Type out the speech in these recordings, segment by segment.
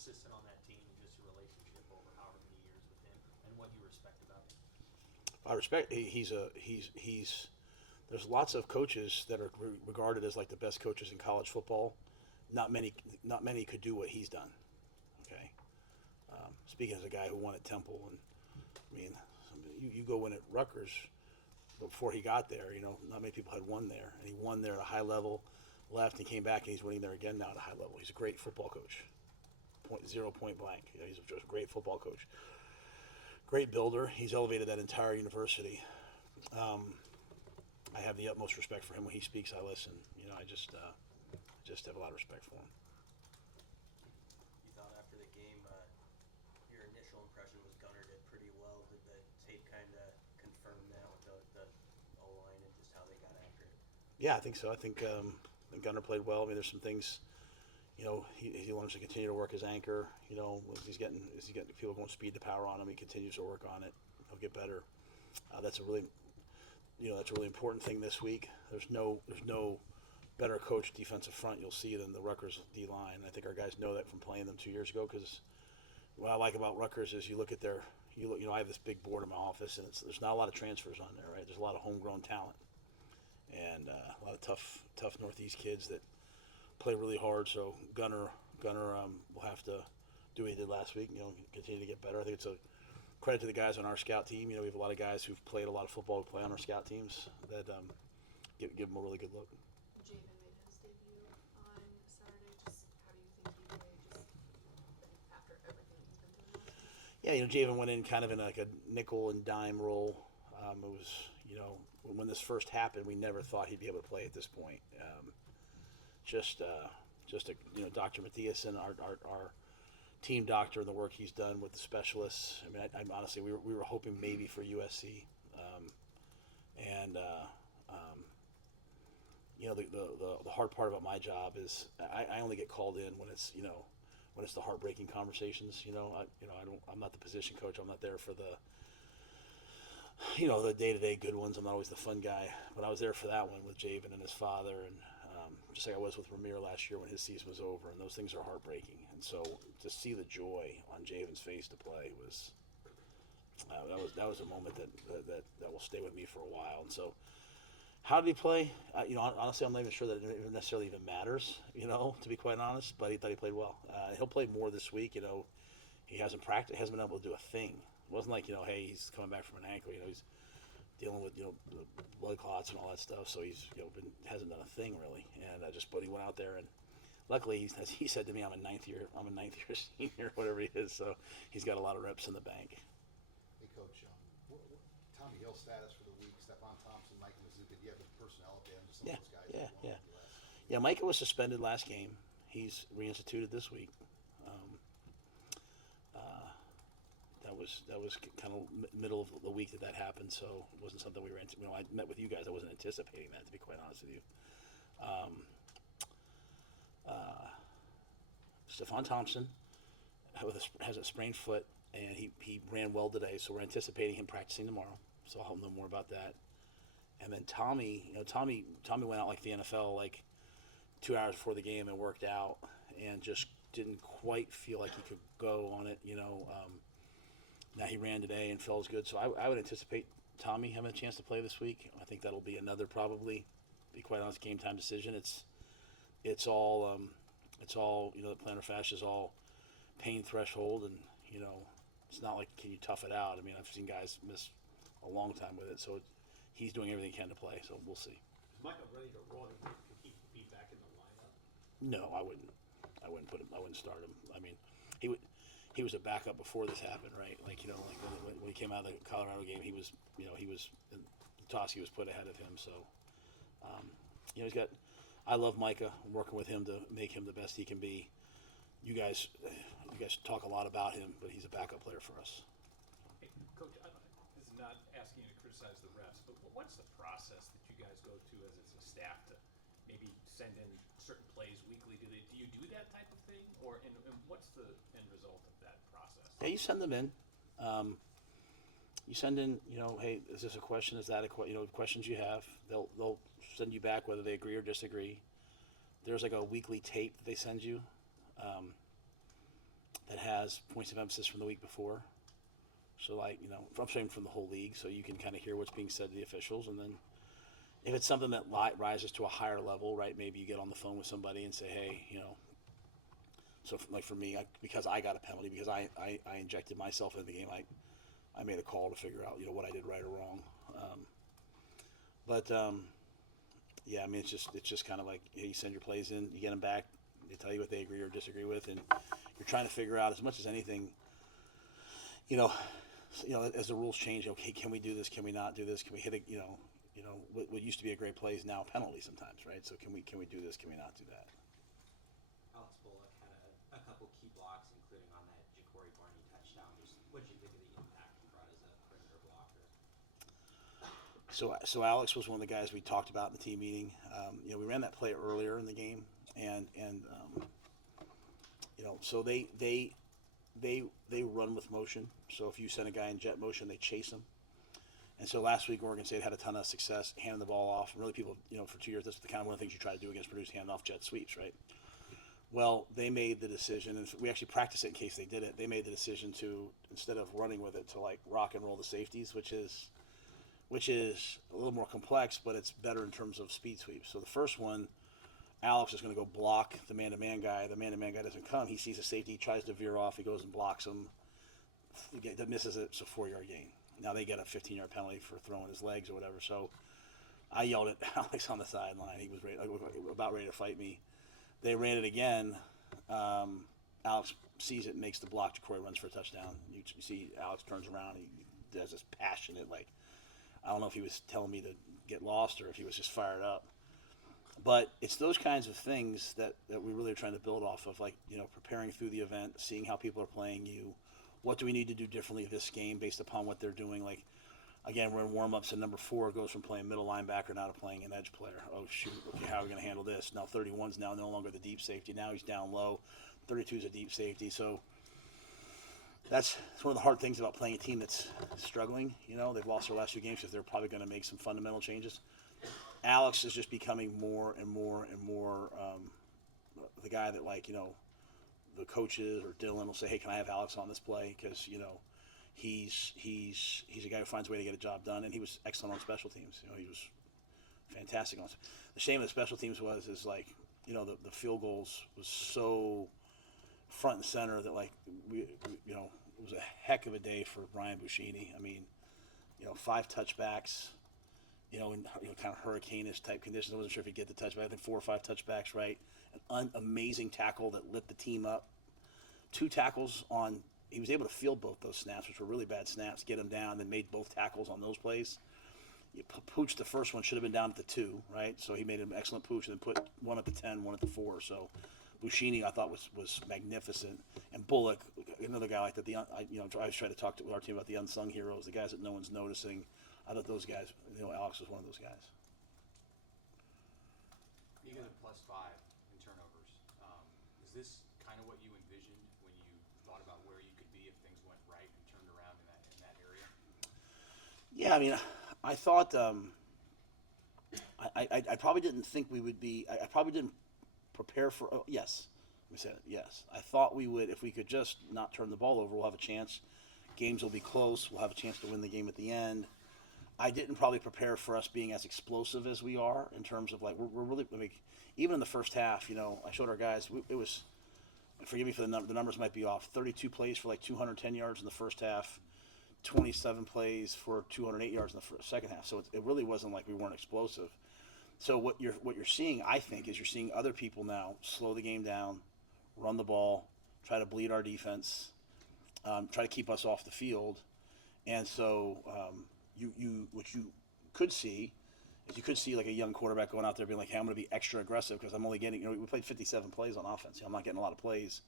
persistent on that team and just your relationship over however many years with him and what you respect about him? I respect. He's. There's lots of coaches that are regarded as like the best coaches in college football. Not many could do what he's done. Okay. Speaking as a guy who won at Temple, and I mean, you go win at Rutgers before he got there. Not many people had won there, and he won there at a high level. Left and came back, and he's winning there again now at a high level. He's a great football coach. Point blank. He's just a great football coach. Great builder. He's elevated that entire university. I have the utmost respect for him. When he speaks, I listen. I just have a lot of respect for him. You thought after the game, your initial impression was Gunner did pretty well. Did the tape kind of confirm that with the O-line and just how they got after it? Yeah, I think so. I think Gunner played well. I mean, there's some things. He wants to continue to work his anchor. As he's getting people going speed to power on him, he continues to work on it. He'll get better. That's a really important thing this week. There's no better coach defensive front you'll see than the Rutgers D line. I think our guys know that from playing them 2 years ago. Because what I like about Rutgers is you look at I have this big board in my office, and there's not a lot of transfers on there, right? There's a lot of homegrown talent, and a lot of tough Northeast kids that play really hard. So Gunner will have to do what he did last week. Continue to get better. I think it's a credit to the guys on our scout team. We have a lot of guys who've played a lot of football who play on our scout teams that give them a really good look. Javen made his debut on Saturday. Just how do you think he played? Just after everything he's been through last week? Yeah, Javen went in kind of in like a nickel and dime role. It was, when this first happened, we never thought he'd be able to play at this point. Dr. Mathiasen, our team doctor, and the work he's done with the specialists. I mean, I honestly, we were hoping maybe for USC, the hard part about my job is I only get called in when it's the heartbreaking conversations. I'm not the position coach. I'm not there for the day-to-day good ones. I'm not always the fun guy, but I was there for that one with Javen and his father, and just like I was with Ramir last year when his season was over, and those things are heartbreaking. And so to see the joy on Javen's face to play was that was a moment that will stay with me for a while. And so, how did he play? Honestly, I'm not even sure that it necessarily even matters. To be quite honest, but he thought he played well. He'll play more this week. He hasn't practiced, hasn't been able to do a thing. It wasn't like hey, he's coming back from an ankle. He's dealing with the blood clots and all that stuff. So he's hasn't done a thing really. And but he went out there, and luckily, as he said to me, I'm a ninth year senior, whatever he is. So he's got a lot of reps in the bank. Hey, Coach, Tommy Hill's status for the week, Stephon Thompson, Micah Mizuka, do you have the personnel update on just some of those guys? Yeah. Micah was suspended last game. He's reinstituted this week. That was kind of middle of the week that happened, so it wasn't something we were. I met with you guys. I wasn't anticipating that, to be quite honest with you. Stephon Thompson has a sprained foot, and he ran well today, so we're anticipating him practicing tomorrow. So I'll know more about that. And then Tommy went out like the NFL, like 2 hours before the game and worked out, and just didn't quite feel like he could go on it. Now he ran today and felt good, so I would anticipate Tommy having a chance to play this week. I think that'll be another probably, to be quite honest, game time decision. It's all the plantar fascia is all pain threshold, and it's not like can you tough it out. I mean, I've seen guys miss a long time with it, so he's doing everything he can to play. So we'll see. Is Micah ready to run and could he be back in the lineup? No, I wouldn't. I wouldn't start him. I mean, he was a backup before this happened, right? Like when he came out of the Colorado game, he was Toski was put ahead of him. So he's got. I love Micah. I'm working with him to make him the best he can be. You guys talk a lot about him, but he's a backup player for us. Hey, Coach, this is not asking you to criticize the refs, but what's the process that you guys go to as a staff to maybe send in certain plays weekly? Do you do that type of thing, and what's the end result of that process? Yeah, you send them in. You send in, hey, is this a question? Is that a questions you have? They'll send you back whether they agree or disagree. There's like a weekly tape that they send you. that has points of emphasis from the week before. So, like, you know, I'm saying from the whole league, so you can kind of hear what's being said to the officials. And then if it's something that rises to a higher level, right, maybe you get on the phone with somebody and say, hey, you know, so like for me, because I got a penalty, because I injected myself into the game, I made a call to figure out, you know, what I did right or wrong. Yeah, I mean, it's just kind of like, you know, you send your plays in, you get them back, they tell you what they agree or disagree with, and you're trying to figure out as much as anything, you know, as the rules change, okay, can we do this? Can we not do this? Can we hit it? What used to be a great play is now a penalty sometimes, right? So can we do this? Can we not do that? Alex Bullock had a couple key blocks, including on that Ja'Cory Barney touchdown. Just what did you think of the impact he brought as a perimeter blocker? So Alex was one of the guys we talked about in the team meeting. You know, we ran that play earlier in the game, and you know, so they run with motion. So if you send a guy in jet motion, they chase him. And so last week, Oregon State had a ton of success handing the ball off. And really, people, you know, for 2 years, that's the kind of one of the things you try to do against Purdue's hand-off jet sweeps, right? Well, they made the decision, and we actually practiced it in case they did it. They made the decision to, instead of running with it, to like rock and roll the safeties, which is a little more complex, but it's better in terms of speed sweeps. So the first one, Alex is going to go block the man-to-man guy. The man-to-man guy doesn't come. He sees a safety, he tries to veer off. He goes and blocks him. He misses it. It's a 4-yard gain. Now they get a 15-yard penalty for throwing his legs or whatever. So I yelled at Alex on the sideline. He was about ready to fight me. They ran it again. Alex sees it and makes the block. Ja'Cory runs for a touchdown. You see Alex turns around. He does this passionate, like, I don't know if he was telling me to get lost or if he was just fired up. But it's those kinds of things that we really are trying to build off of, like, you know, preparing through the event, seeing how people are playing you. What do we need to do differently this game based upon what they're doing? Like, again, we're in warm-ups, and number 4 goes from playing middle linebacker now to playing an edge player. Oh, shoot, okay, how are we going to handle this? Now 31's now no longer the deep safety. Now he's down low. 32's a deep safety. So that's one of the hard things about playing a team that's struggling. You know, they've lost their last 2 games because they're probably going to make some fundamental changes. Alex is just becoming more and more and more the guy that, like, you know, the coaches or Dylan will say, hey, can I have Alex on this play? Because, you know, he's a guy who finds a way to get a job done, and he was excellent on special teams. You know, he was fantastic on. The shame of the special teams is like, you know, the field goals was so front and center that, like, we you know, it was a heck of a day for Brian Buschini. I mean, you know, 5 touchbacks, you know, in, you know, kind of hurricane-ish type conditions. I wasn't sure if he'd get the touchback. I think 4 or 5 touchbacks, right? An amazing tackle that lit the team up. 2 tackles on. He was able to field both those snaps, which were really bad snaps, get them down, then made both tackles on those plays. Pooch, the first one, should have been down at the 2, right? So he made an excellent pooch and then put one at the 10, one at the 4. So Buschini, I thought, was magnificent. And Bullock, another guy like that. I always try to talk to our team about the unsung heroes, the guys that no one's noticing. I thought those guys, you know, Alex was one of those guys. You got a +5 in turnovers. Is this kind of what you envisioned when you thought about where you could be if things went right and turned around in that area? Yeah, I mean, I thought I probably didn't think we would be. I probably didn't prepare for. Oh, yes, let me say it. Yes, I thought we would. If we could just not turn the ball over, we'll have a chance. Games will be close. We'll have a chance to win the game at the end. I didn't probably prepare for us being as explosive as we are in terms of, like, we're really, I mean, even in the first half, you know, I showed our guys, it was, forgive me for the numbers might be off, 32 plays for like 210 yards in the first half, 27 plays for 208 yards in the second half. So it really wasn't like we weren't explosive. So what you're seeing, I think, is you're seeing other people now slow the game down, run the ball, try to bleed our defense, try to keep us off the field. And so what you could see is you could see like a young quarterback going out there being like, hey, I'm going to be extra aggressive because I'm only getting, you know, we played 57 plays on offense. You know, I'm not getting a lot of plays.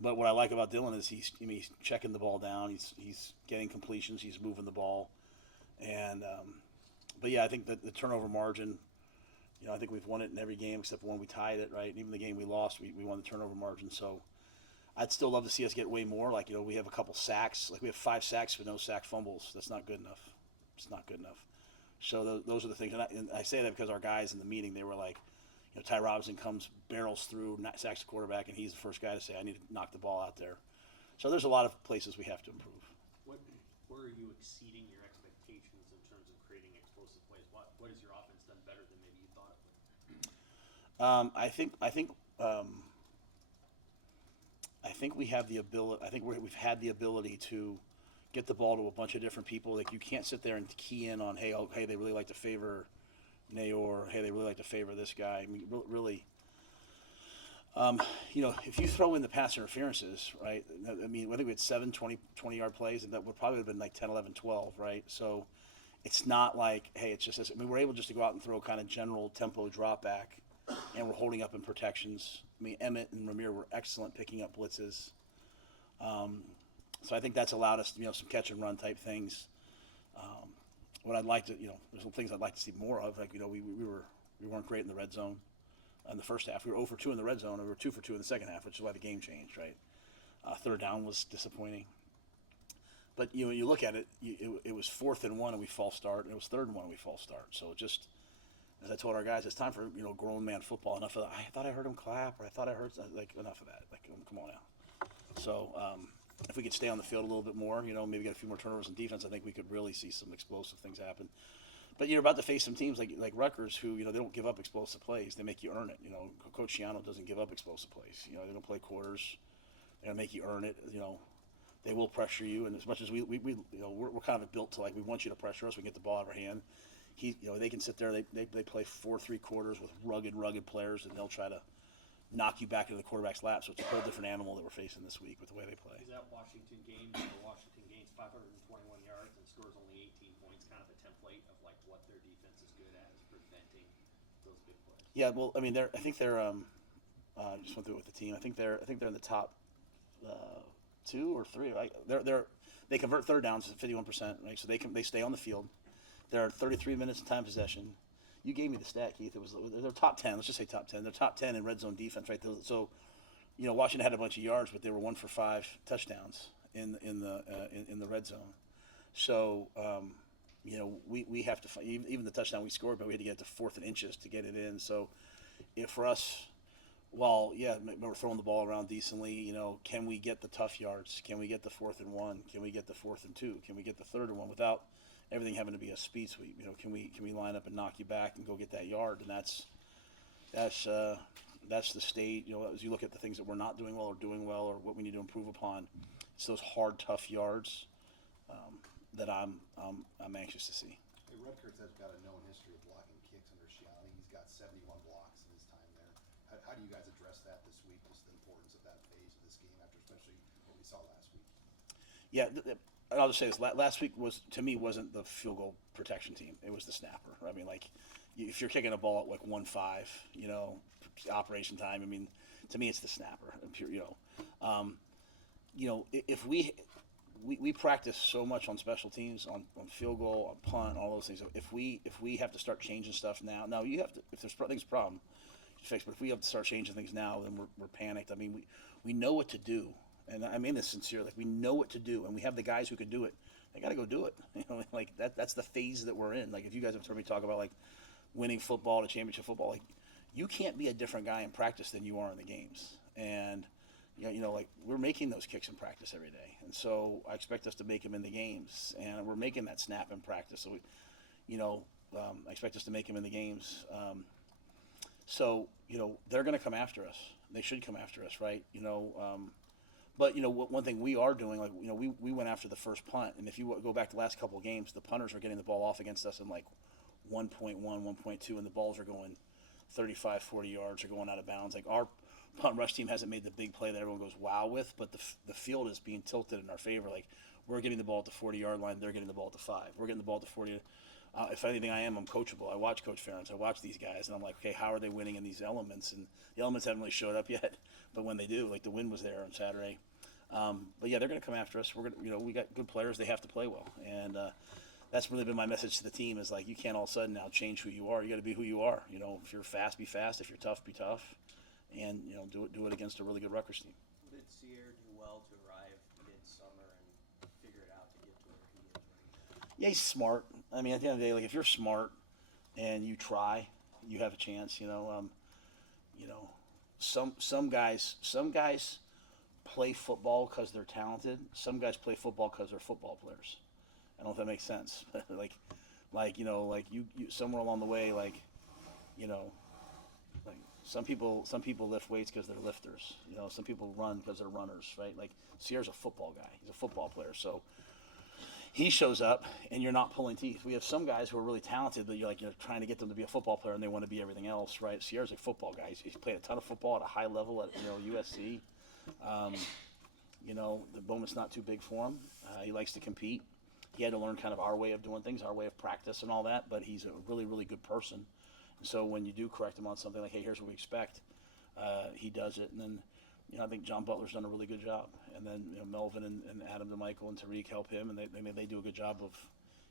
But what I like about Dylan is he's checking the ball down. He's getting completions. He's moving the ball. And, but yeah, I think that the turnover margin, you know, I think we've won it in every game except one we tied it, right? And even the game we lost, we won the turnover margin. So I'd still love to see us get way more. Like, you know, we have a couple sacks. Like, we have 5 sacks with no sack fumbles. That's not good enough. It's not good enough. So those are the things. And I say that because our guys in the meeting, they were like, you know, Ty Robinson barrels through, sacks the quarterback, and he's the first guy to say, I need to knock the ball out there. So there's a lot of places we have to improve. Where are you exceeding your expectations in terms of creating explosive plays? What has your offense done better than maybe you thought it would? I think we have the ability. I think we've had the ability to get the ball to a bunch of different people. Like you can't sit there and key in on, hey, they really like to favor Nayor. Hey, they really like to favor this guy. I mean, really, if you throw in the pass interferences, right? I mean, I think we had 7 20-yard plays, and that would probably have been like 10, 11, 12, right? So it's not like, hey, it's just this. I mean, we're able just to go out and throw kind of general tempo drop back, and we're holding up in protections. I mean, Emmett and Ramir were excellent picking up blitzes. So I think that's allowed us, some catch and run type things. What I'd like to, there's some things I'd like to see more of. Like, we weren't great in the red zone in the first half. We were 0 for 2 in the red zone, and we were 2 for 2 in the second half, which is why the game changed, right? Third down was disappointing. But you look at it, it was 4th and 1 and we false start, and it was 3rd and 1 and we false start. So just as I told our guys, it's time for grown man football. Enough of that. I thought I heard him clap, or I thought I heard enough of that. Like, come on now. So if we could stay on the field a little bit more, maybe get a few more turnovers in defense, I think we could really see some explosive things happen. But you're about to face some teams like Rutgers who, they don't give up explosive plays. They make you earn it. Coach Shiano doesn't give up explosive plays. They don't play quarters. They're gonna make you earn it. They will pressure you, and as much as we're kind of built to, like, we want you to pressure us, we get the ball out of our hand. They can sit there. They play 4-3 quarters with rugged players, and they'll try to knock you back into the quarterback's lap. So it's a whole different animal that we're facing this week with the way they play. Is that Washington game? Washington gains 521 yards and scores only 18 points. Kind of a template of like what their defense is good at, is preventing those big plays. Yeah, well, I mean, I think they're. Just went through it with the team. I think they're in the top 2 or 3. Right? They convert third downs at 51%. Right, so they stay on the field. They're 33 minutes of time possession. You gave me the stat, Keith. They're top 10. Let's just say top 10. They're top 10 in red zone defense, right? So, Washington had a bunch of yards, but they were 1 for 5 touchdowns in the red zone. So, we have to find, even the touchdown we scored, but we had to get to 4th and inches to get it in. So, for us, while we're throwing the ball around decently, can we get the tough yards? Can we get the 4th and 1? Can we get the 4th and 2? Can we get the 3rd and 1 without everything having to be a speed sweep? Can we line up and knock you back and go get that yard? And that's the state. As you look at the things that we're not doing well or what we need to improve upon, it's those hard, tough yards that I'm anxious to see. Hey, Rutgers has got a known history of blocking kicks under Shiani. He's got 71 blocks in his time there. How do you guys address that this week? Just the importance of that phase of this game after especially what we saw last week. Yeah. And I'll just say this: last week wasn't the field goal protection team. It was the snapper. I mean, like, if you're kicking a ball at like 1-5, operation time. I mean, to me, it's the snapper. If we practice so much on special teams, on field goal, on punt, all those things. If we have to start changing stuff now you have to. If there's a problem, fix. But if we have to start changing things now, then we're panicked. I mean, we know what to do. And I mean this sincerely. Like, we know what to do, and we have the guys who can do it. They got to go do it. Like that's the phase that we're in. Like, if you guys have heard me talk about like winning football to championship football, like, you can't be a different guy in practice than you are in the games. And like, we're making those kicks in practice every day, and so I expect us to make them in the games. And we're making that snap in practice. So I expect us to make them in the games. So they're going to come after us. They should come after us, right? But one thing we are doing, like, we went after the first punt, and if you go back to the last couple of games, the punters are getting the ball off against us in like 1.1, 1.2, and the balls are going 35, 40 yards, or going out of bounds. Like, our punt rush team hasn't made the big play that everyone goes wow with, but the field is being tilted in our favor. Like, we're getting the ball at the 40-yard line, they're getting the ball at the 5. We're getting the ball at the 40. If anything, I'm coachable. I watch Coach Ferentz. I watch these guys, and I'm like, okay, how are they winning in these elements? And the elements haven't really showed up yet, but when they do, like, the wind was there on Saturday. But yeah, they're going to come after us. We're going to, we got good players. They have to play well, and that's really been my message to the team. Is like, you can't all of a sudden now change who you are. You got to be who you are. If you're fast, be fast. If you're tough, be tough, and do it against a really good Rutgers team. Did Sierra do well to arrive midsummer and figure it out to get to where he is right now? Yeah, he's smart. I mean, at the end of the day, like, if you're smart and you try, you have a chance. Some guys play football because they're talented. Some guys play football because they're football players. I don't know if that makes sense. like you somewhere along the way, like some people lift weights because they're lifters. Some people run because they're runners, right? Like Sierra's a football guy. He's a football player. So he shows up and you're not pulling teeth. We have some guys who are really talented, but you're trying to get them to be a football player and they want to be everything else, right? Sierra's a football guy. He's played a ton of football at a high level at USC. The moment's not too big for him. He likes to compete. He had to learn kind of our way of doing things, our way of practice and all that, but he's a really, really good person. And so when you do correct him on something like, hey, here's what we expect, he does it. And then, I think John Butler's done a really good job. And then Melvin and Adam DeMichael and Tariq help him, and they do a good job of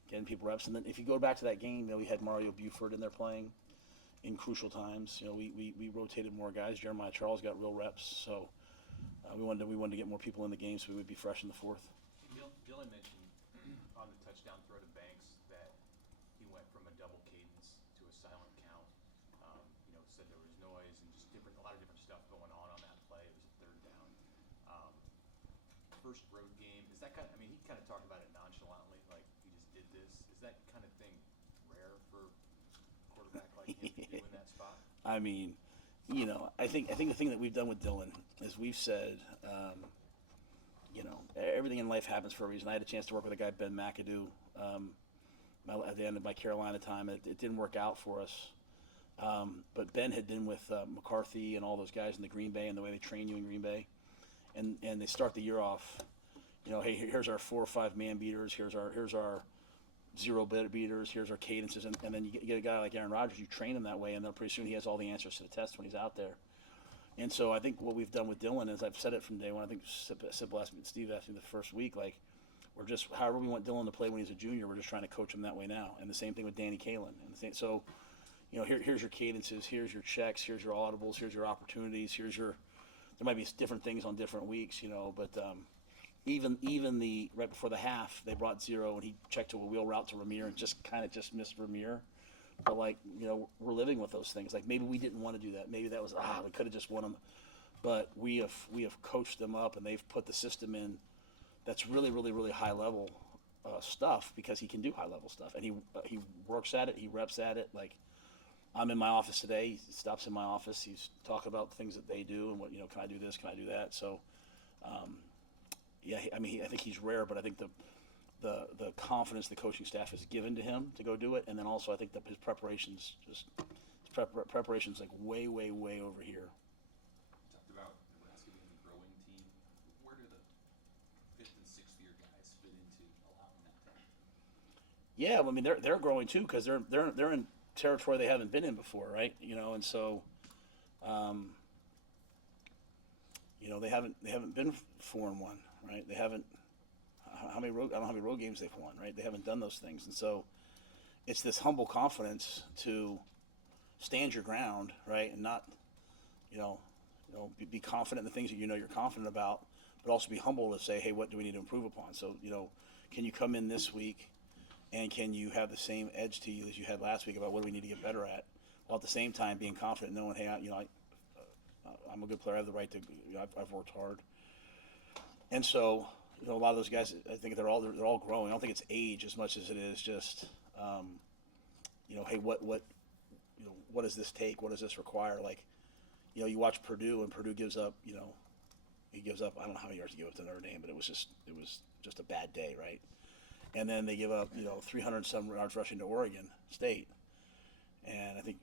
getting people reps. And then if you go back to that game, we had Mario Buford in there playing in crucial times. We rotated more guys. Jeremiah Charles got real reps, so we wanted to get more people in the game so we would be fresh in the fourth. Dylan mentioned on the touchdown throw to Banks that he went from a double cadence to a silent count. Said there was noise and just a lot of different stuff going on that play. It was a third down. First road game, is that he kind of talked about it nonchalantly, like he just did this. Is that kind of thing rare for a quarterback like him to do in that spot? I think the thing that we've done with Dylan is we've said, everything in life happens for a reason. I had a chance to work with a guy, Ben McAdoo, at the end of my Carolina time. It didn't work out for us. But Ben had been with McCarthy and all those guys in the Green Bay and the way they train you in Green Bay. And they start the year off, hey, here's our 4 or 5 man beaters. Here's our 0 bit beaters. Here's our cadences. And then you get a guy like Aaron Rodgers, you train him that way, and then pretty soon he has all the answers to the test when he's out there. And so I think what we've done with Dylan is I've said it from day one. I think Steve asked me the first week, we're just, however we want Dylan to play when he's a junior, we're just trying to coach him that way now. And the same thing with Danny Kalen. So, here's your cadences, here's your checks, here's your audibles, here's your opportunities, there might be different things on different weeks, but even right before the half, they brought 0 and he checked to a wheel route to Ramir and just missed Ramir. But we're living with those things. Like maybe we didn't want to do that. Maybe that was we could have just won them. But we have coached them up and they've put the system in that's really, really, really high level stuff because he can do high level stuff and he works at it. He reps at it. Like I'm in my office today. He stops in my office. He's talking about the things that they do and what can I do this? Can I do that? So I think he's rare, but I think the confidence the coaching staff has given to him to go do it, and then also I think that his preparation's like way, way, way over here. You talked about Nebraska being a growing team. Where do the 5th and 6th year guys fit into allowing that time? Yeah, they're growing too because they're in territory they haven't been in before, right? And so, they haven't been 4-1, right? They haven't. I don't know how many road games they've won, right? They haven't done those things, and so it's this humble confidence to stand your ground, right, and not, be confident in the things that you're confident about, but also be humble to say, hey, what do we need to improve upon? So, can you come in this week, and can you have the same edge to you as you had last week about what do we need to get better at, while at the same time being confident, knowing, hey, I'm a good player, I have the right to, I've worked hard, and so. A lot of those guys, I think they're all growing. I don't think it's age as much as it is just, hey, what does this take? What does this require? Like, you watch Purdue, and Purdue gives up. He gives up. I don't know how many yards he gave up to Notre Dame, but it was just a bad day, right? And then they give up, 300 some yards rushing to Oregon State, and I think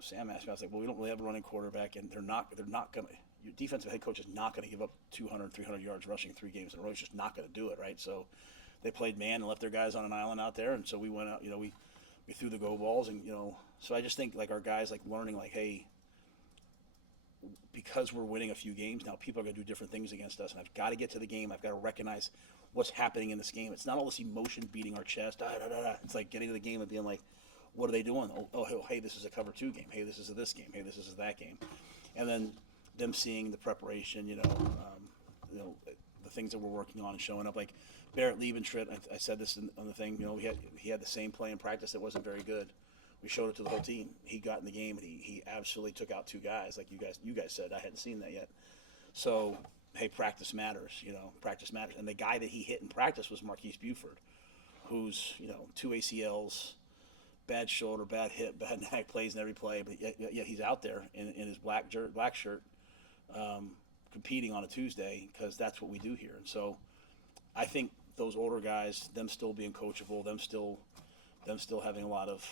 Sam asked me. I was like, well, we don't really have a running quarterback, and they're not gonna. Your defensive head coach is not going to give up 200, 300 yards rushing 3 games in a row. He's just not going to do it, right? So they played man and left their guys on an island out there, and so we went out, we threw the go balls, and, so I just think, our guys, learning, hey, because we're winning a few games now, people are going to do different things against us, and I've got to get to the game. I've got to recognize what's happening in this game. It's not all this emotion beating our chest. It's like getting to the game and being like, what are they doing? Oh, hey, this is a cover 2 game. Hey, this is this game. Hey, this is that game. And then them seeing the preparation, the things that we're working on and showing up. Like Barrett Liebentritt, I said this on the thing. He had the same play in practice that wasn't very good. We showed it to the whole team. He got in the game and he absolutely took out 2 guys, like you guys said. I hadn't seen that yet. So hey, practice matters, practice matters. And the guy that he hit in practice was Marquise Buford, who's, 2 ACLs, bad shoulder, bad hip, bad neck, plays in every play, but yet he's out there in his black shirt, competing on a Tuesday, because that's what we do here. And so I think those older guys, them still being coachable, them still having a lot of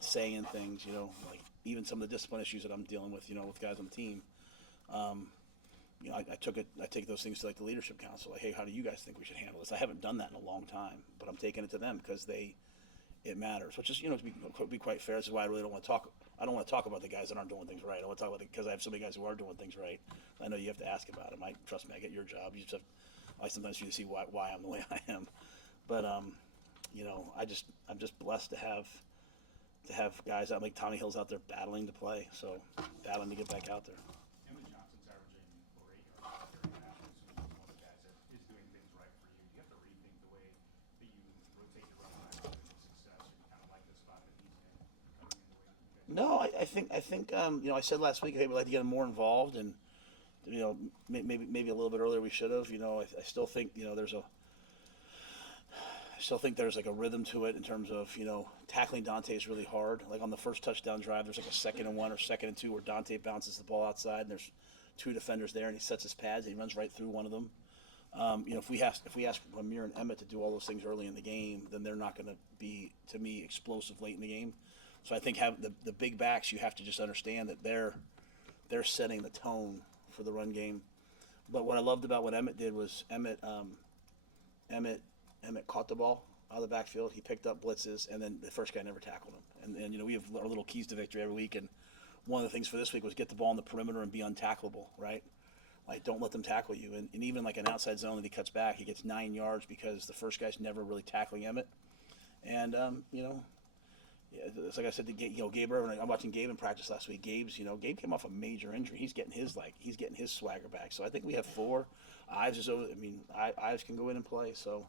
say in things, like even some of the discipline issues that I'm dealing with, with guys on the team. I take those things to like the leadership council. Like, hey, how do you guys think we should handle this? I haven't done that in a long time, but I'm taking it to them because it matters. Which is, to be quite fair, this is why I really don't want to talk. I don't want to talk about the guys that aren't doing things right. I want to talk about because I have so many guys who are doing things right. I know you have to ask about them. Trust me, I get your job. You just have, I sometimes you see why I'm the way I am. But I'm just blessed to have guys out like Tommy Hill's out there battling to play, so battling to get back out there. Emmett Johnson's averaging over 8 yards per carry now, so he's one of the guys that is doing things right for you. Do you have to rethink the way that you rotate your run line to success, or you kind of like the spot that he's in, coming in the way that you guys? No, I think I said last week, hey, we'd like to get him more involved, and maybe a little bit earlier we should have. I still think there's like a rhythm to it in terms of tackling Dante is really hard. Like on the first touchdown drive, there's like a 2nd and 1 or 2nd and 2 where Dante bounces the ball outside, and there's 2 defenders there, and he sets his pads and he runs right through one of them. If we ask Amir and Emmett to do all those things early in the game, then they're not going to be, to me, explosive late in the game. So I think the big backs, you have to just understand that they're setting the tone for the run game. But what I loved about what Emmett did was Emmett caught the ball out of the backfield. He picked up blitzes, and then the first guy never tackled him. And we have our little keys to victory every week. And one of the things for this week was get the ball in the perimeter and be untackleable, right? Like, don't let them tackle you. And even like an outside zone that he cuts back, he gets 9 yards because the first guy's never really tackling Emmett. And it's like I said to Gabe Irvin. I'm watching Gabe in practice last week. Gabe came off a major injury. He's getting his swagger back. So I think we have 4. Ives is over. Ives can go in and play. So.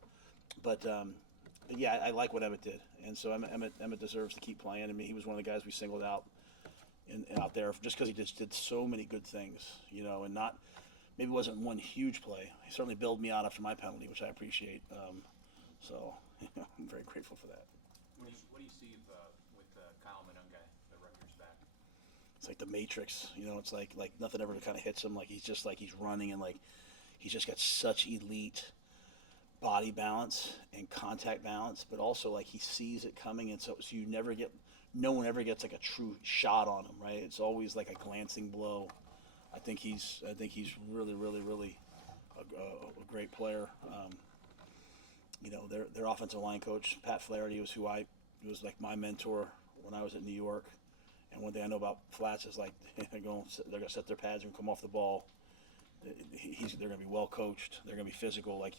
But yeah, I like what Emmett did, and so Emmett deserves to keep playing. He was one of the guys we singled out out there just because he just did so many good things, and not maybe it wasn't one huge play. He certainly bailed me out after my penalty, which I appreciate. So I'm very grateful for that. What do you see with Kyle Manunga, the Rutgers back? It's like the Matrix, It's like nothing ever kind of hits him. Like he's running, and like he's just got such elite body balance and contact balance, but also like he sees it coming, and so no one ever gets like a true shot on him, right? It's always like a glancing blow. I think he's really, really, really a great player. Their offensive line coach, Pat Flaherty, was like my mentor when I was at New York. And one thing I know about Flats is like they're gonna set their pads and come off the ball. They're gonna be well coached. They're gonna be physical. Like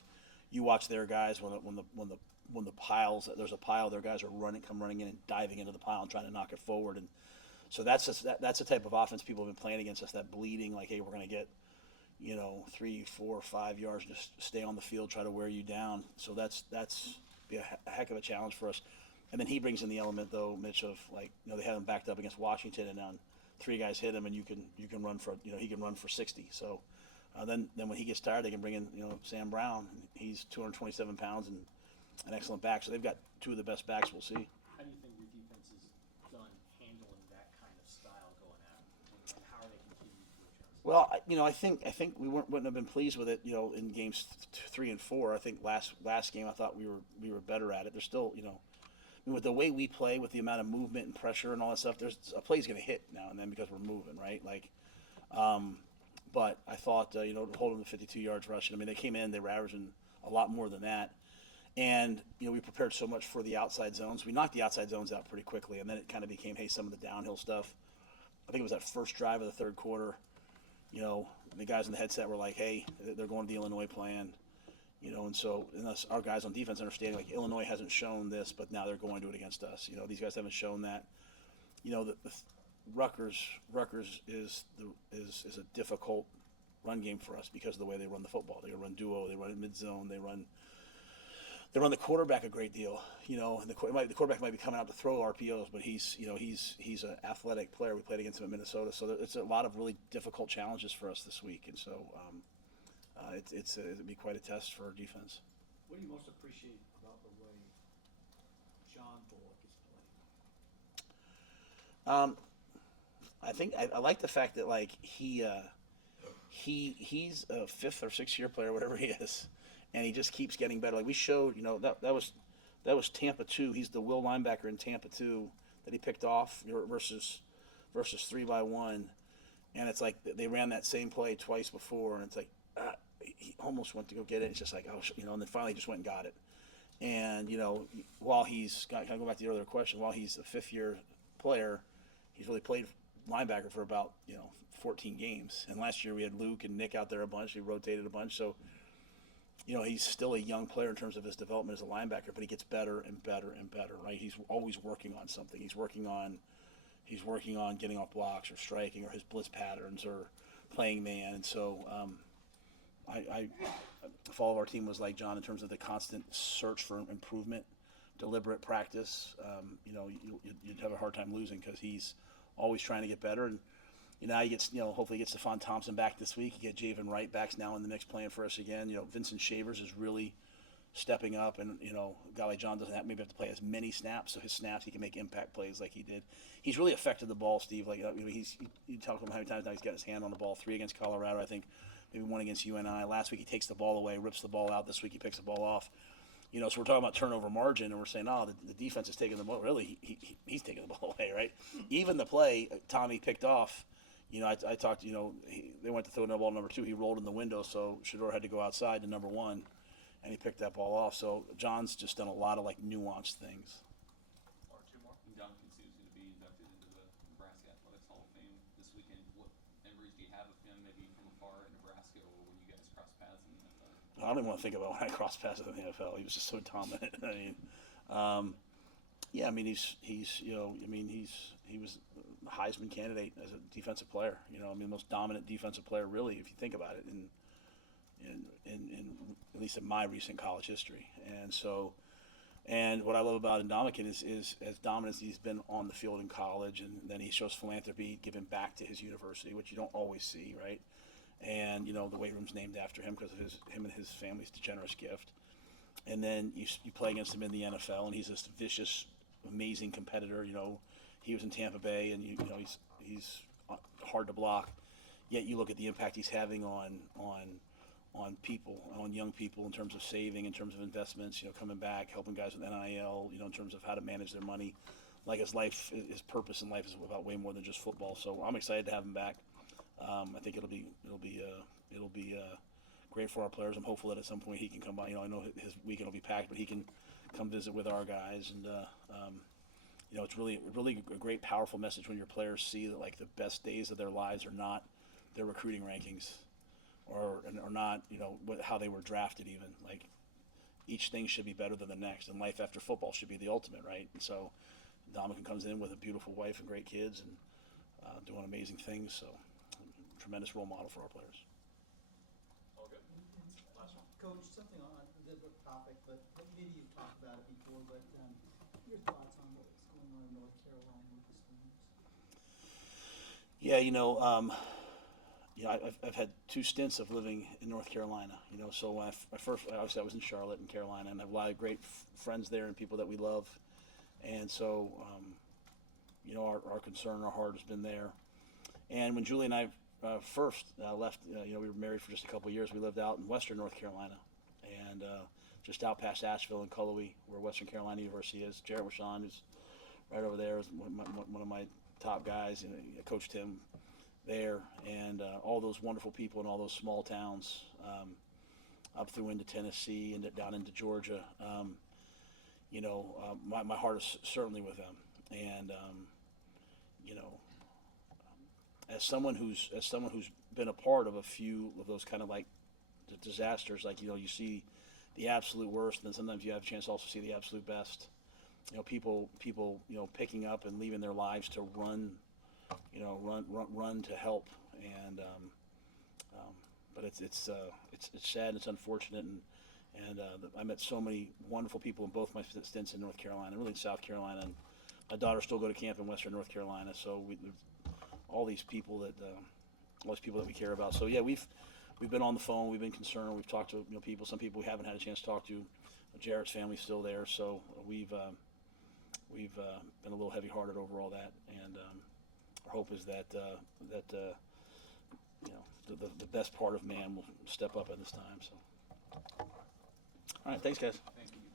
you watch their guys when the piles, there's a pile, their guys are running in and diving into the pile and trying to knock it forward. And so that's the type of offense people have been playing against us. That bleeding, like, hey, we're gonna get 3, 4, 5 yards, just stay on the field, try to wear you down. So that's be a heck of a challenge for us. And then he brings in the element, though, Mitch, of like, they had him backed up against Washington, and on 3 guys hit him, and you can run for, he can run for 60. So then when he gets tired, they can bring in, Sam Brown. He's 227 pounds and an excellent back. So they've got 2 of the best backs we'll see. How do you think your defense is done handling that kind of style going at it, and how are they continuing to adjust? Well, I think we wouldn't have been pleased with it, in games 3 and 4. I think last game I thought we were better at it. There's still, with the way we play, with the amount of movement and pressure and all that stuff, there's a play's going to hit now and then because we're moving, right? Like, but I thought, holding the 52 yards rushing. They came in, they were averaging a lot more than that. And, we prepared so much for the outside zones. We knocked the outside zones out pretty quickly, and then it kind of became, hey, some of the downhill stuff. I think it was that first drive of the third quarter, the guys in the headset were like, hey, they're going to the Illinois plan. And so our guys on defense understanding, like, Illinois hasn't shown this, but now they're going to do it against us. These guys haven't shown that. The Rutgers is a difficult run game for us because of the way they run the football. They run duo, they run it mid zone, they run the quarterback a great deal. And the quarterback might be coming out to throw RPOs, but he's an athletic player. We played against him at Minnesota, so it's a lot of really difficult challenges for us this week. And so it'd be quite a test for our defense. What do you most appreciate about the way John Bullock is playing? I think I like the fact that like he's a fifth or sixth year player, whatever he is, and he just keeps getting better. Like we showed, that was Tampa 2. He's the will linebacker in Tampa 2 that he picked off versus 3-by-1, and it's like they ran that same play twice before, and it's like he almost went to go get it. It's just like and then finally just went and got it. And while he's kind of go back to the earlier question, while he's a fifth year player, he's really played linebacker for about 14 games. And last year we had Luke and Nick out there a bunch. He rotated a bunch, so he's still a young player in terms of his development as a linebacker, but he gets better and better and better. Right? He's always working on something. He's working on getting off blocks or striking or his blitz patterns or playing man. And so if all of our team was like John in terms of the constant search for improvement, deliberate practice, you'd have a hard time losing because he's always trying to get better. And now he gets, hopefully he gets Stephon Thompson back this week. You get Javen Wright back now in the mix playing for us again. Vincent Shavers is really stepping up, and a guy like John doesn't maybe have to play as many snaps, so his snaps he can make impact plays like he did. He's really affected the ball, Steve. Like you talk about how many times now he's got his hand on the ball. 3 against Colorado, I think, maybe 1 against UNI. Last week he takes the ball away, rips the ball out. This week he picks the ball off. So we're talking about turnover margin, and we're saying, the defense is taking the ball. Really, he's taking the ball away, right? Even the play Tommy picked off. I talked. They went to throw no ball number 2. He rolled in the window, so Shador had to go outside to number 1. And he picked that ball off. So John's just done a lot of nuanced things. Or 2 more. Dominican Sue's going to be inducted into the Nebraska Athletics Hall of Fame this weekend. What memories do you have of him, maybe from afar in Nebraska, or when you guys crossed paths in the NFL? I don't even want to think about when I crossed paths with him in the NFL. He was just so dominant. He was a Heisman candidate as a defensive player. Most dominant defensive player, really, if you think about it, in at least in my recent college history. And what I love about Ndamukong is as dominant as he's been on the field in college, and then he shows philanthropy, giving back to his university, which you don't always see, right? And the weight room's named after him because of him and his family's generous gift. And then you play against him in the NFL, and he's this vicious, amazing competitor. He was in Tampa Bay, and he's hard to block. Yet you look at the impact he's having on people, on young people, in terms of saving, in terms of investments, coming back, helping guys with NIL, in terms of how to manage their money. Like his purpose in life is about way more than just football. So I'm excited to have him back. I think it'll be great for our players. I'm hopeful that at some point he can come by. I know his weekend will be packed, but he can come visit with our guys. And it's really a great, powerful message when your players see that the best days of their lives are not their recruiting rankings. Or not, how they were drafted even. Each thing should be better than the next, and life after football should be the ultimate, right? And so Dominican comes in with a beautiful wife and great kids and doing amazing things, so tremendous role model for our players. All good. Last one. Coach, something on a different topic, but maybe you've talked about it before, but your thoughts on what's going on in North Carolina with the students? Yeah, I've had 2 stints of living in North Carolina. So when I first, obviously I was in Charlotte in Carolina, and I have a lot of great friends there and people that we love. And so, our concern, our heart has been there. And when Julie and I first left, we were married for just a couple of years. We lived out in Western North Carolina, and just out past Asheville and Cullowhee, where Western Carolina University is. Jarrett Washon, who's right over there, is one of my top guys, and I coached him there, and all those wonderful people in all those small towns, up through into Tennessee and down into Georgia. My heart is certainly with them, and as someone who's been a part of a few of those kind of disasters, you see the absolute worst, and then sometimes you have a chance to also see the absolute best. People picking up and leaving their lives to run to help, and but it's sad and it's unfortunate, and I met so many wonderful people in both my stints in North Carolina, really in South Carolina, and my daughters still go to camp in Western North Carolina, so all these people that we care about. So yeah, we've we've been on the phone, we've been concerned, we've talked to people. Some people we haven't had a chance to talk to. Jarrett's family's still there, so we've been a little heavy-hearted over all that, and our hope is that the best part of man will step up at this time. So, all right, thanks, guys. Thank you.